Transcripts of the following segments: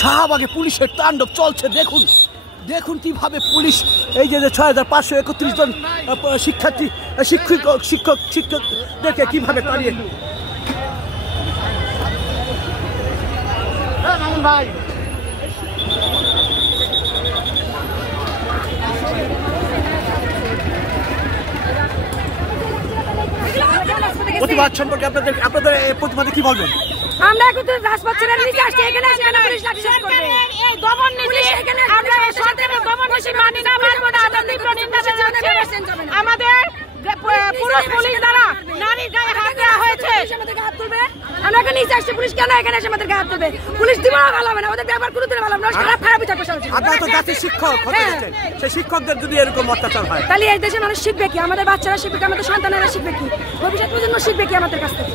শাহবাগে পুলিশের তাণ্ডব চলছে। দেখুন দেখুন কিভাবে পুলিশ এই যে 6531 জন শিক্ষার্থী শিক্ষকদেরকে কিভাবে তাড়িয়ে প্রতিবাদ সম্পর্কে আপনাদের প্রতিবাদে কি বলবেন? আমরা এখন রাজপথের নিচে আসছি, এখানে সেখানে পুলিশ লাঠিচার্জ করবে। এই দমন নীতি আমরা এই সরকারের দমন নীতি মানি না, মানবো না। আমাদের পুরুষ পুলিশ দ্বারা নারীর গায়ে হাত দেওয়া হয়েছে। আমাদেরকে হাত তুলবে, আমরা এখানে নিচে আসছি, পুলিশ কেন এখানে এসে আমাদেরকে হাত তুলবে? পুলিশ দিব না, ভালো হবে না, ওদের ব্যবহার কোনো দিন ভালো হবে না। খারাপই থাকবে। আপনারা তো জাতির শিক্ষক হতে যাচ্ছেন, সেই শিক্ষকদের যদি এরকম অত্যাচার হয় তাহলে এই দেশের মানুষ শিখবে কি? আমাদের বাচ্চারা শিখবে কি? আমাদের সন্তানেরা শিখবে কি? ভবিষ্যৎ প্রজন্ম শিখবে কি আমাদের কাছ থেকে?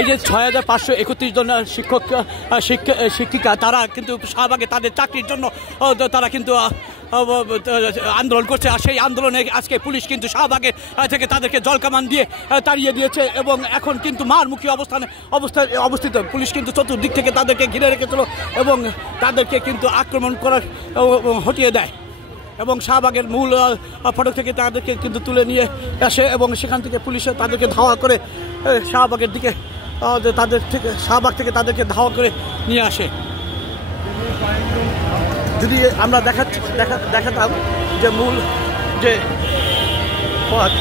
এই যে 6531 জন শিক্ষিকা তারা কিন্তু শাহবাগে তাদের চাকরির জন্য তারা কিন্তু আন্দোলন করছে। আর সেই আন্দোলনে আজকে পুলিশ কিন্তু শাহবাগে থেকে তাদেরকে জলকামান দিয়ে তাড়িয়ে দিয়েছে এবং এখন কিন্তু মারমুখী অবস্থায় অবস্থিত। পুলিশ কিন্তু চতুর্দিক থেকে তাদেরকে ঘিরে রেখেছিল এবং তাদেরকে কিন্তু আক্রমণ করার হটিয়ে দেয় এবং শাহবাগের মূল ফটক থেকে তাদেরকে কিন্তু তুলে নিয়ে আসে এবং সেখান থেকে পুলিশ তাদেরকে ধাওয়া করে শাহবাগের দিকে শাহবাগ থেকে তাদেরকে ধাওয়া করে নিয়ে আসে। যদি আমরা দেখাতাম যে মূল যে পথ